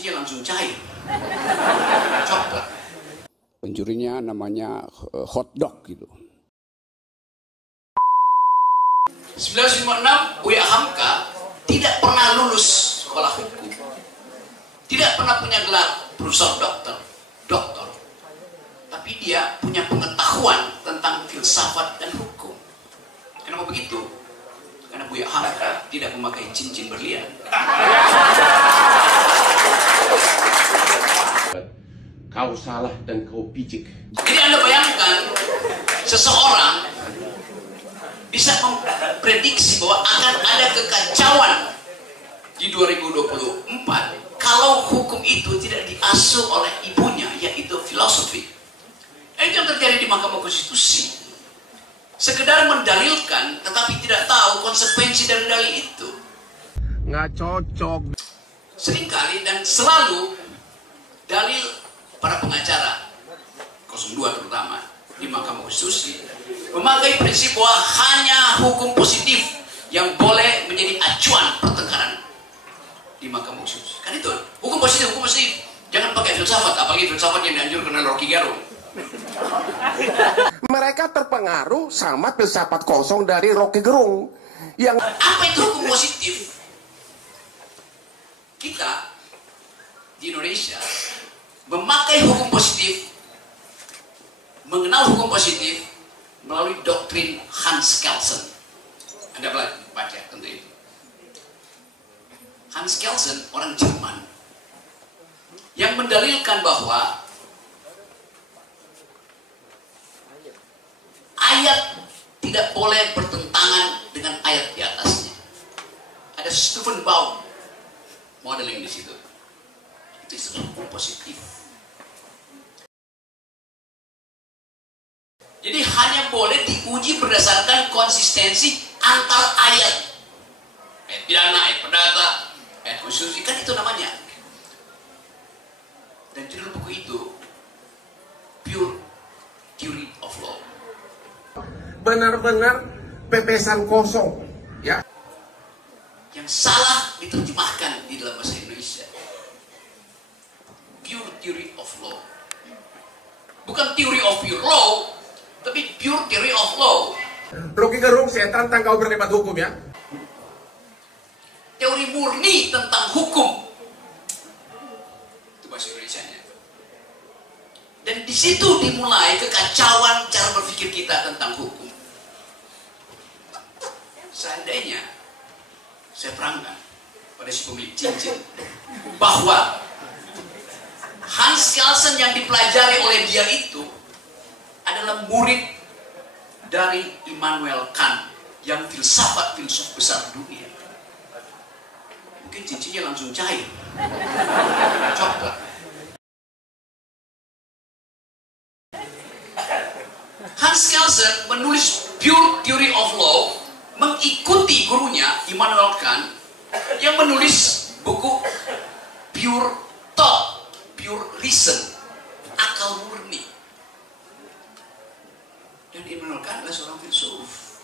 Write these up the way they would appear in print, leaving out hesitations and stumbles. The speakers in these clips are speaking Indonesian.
cincinnya langsung cair. Coklat. Pencurinya namanya hotdog gitu. 1956 Buya Hamka tidak pernah lulus sekolah hukum, tidak pernah punya gelar profesor doktor, tapi dia punya pengetahuan tentang filsafat dan hukum. Kenapa begitu? Karena Buya Hamka tidak memakai cincin berlian. Kau salah dan kau picik. Jadi Anda bayangkan seseorang bisa memprediksi bahwa akan ada kekacauan di 2024 kalau hukum itu tidak diasuh oleh ibunya, yaitu filosofi. Itu yang terjadi di Mahkamah Konstitusi. Sekedar mendalilkan tetapi tidak tahu konsekuensi dari dalil itu. Nggak cocok. Seringkali dan selalu dalil para pengacara 02 terutama di Mahkamah Konstitusi memakai prinsip bahwa hanya hukum positif yang boleh menjadi acuan pertengkaran di Mahkamah Konstitusi. Kan itu hukum positif. Jangan pakai filsafat, apalagi filsafat yang dianjurkan oleh Rocky Gerung. Mereka terpengaruh sama filsafat kosong dari Rocky Gerung. Yang apa itu hukum positif? Kita di Indonesia memakai hukum positif, mengenal hukum positif melalui doktrin Hans Kelsen. Anda baca tentu itu. Hans Kelsen orang Jerman yang mendalilkan bahwa ayat tidak boleh bertentangan dengan ayat di atasnya. Ada Stephen Baum modeling di situ. Itu hukum positif. Jadi hanya boleh diuji berdasarkan konsistensi antar ayat. Ayat pidana, ayat perdata, ayat konstitusi, kan itu namanya. Dan judul buku itu Pure Theory of Law. benar-benar pepesan kosong, ya. Yang salah diterjemahkan di dalam bahasa Indonesia. Pure Theory of Law. Bukan Theory of Pure Law, tapi Pure Theory of Law. Rocky Gerung, saya tantang kau berdebat hukum, ya. Teori murni tentang hukum. Itu bahasa Indonesianya. Dan di situ dimulai kekacauan cara berpikir kita tentang hukum. Seandainya saya terangkan pada si pemilik cincin bahwa Hans Kelsen yang dipelajari oleh dia itu adalah murid dari Immanuel Kant yang filsuf besar dunia, mungkin cincinnya langsung cair, coklat. Hans Kelsen menulis Pure Theory of Law mengikuti gurunya Immanuel Kant yang menulis buku Pure Thought, Pure Reason, akal murni. Dan Immanuel Kant adalah seorang filsuf.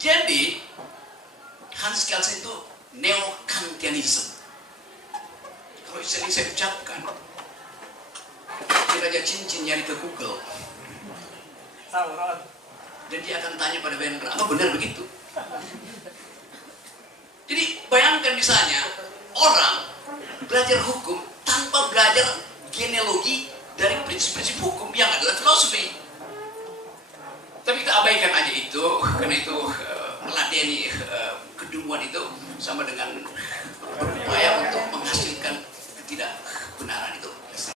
Jadi Hans Kelsen itu neo-Kantianism. Kalau istilah ini saya ucapkan, Raja Cincin nyari ke Google. Dan dia akan tanya pada Wendra, apa benar begitu? Jadi bayangkan misalnya orang belajar hukum tanpa belajar genealogi dari prinsip-prinsip hukum yang adalah filosofi. Tapi kita abaikan aja itu, karena itu meladeni kedunguan itu sama dengan berupaya untuk menghasilkan ketidak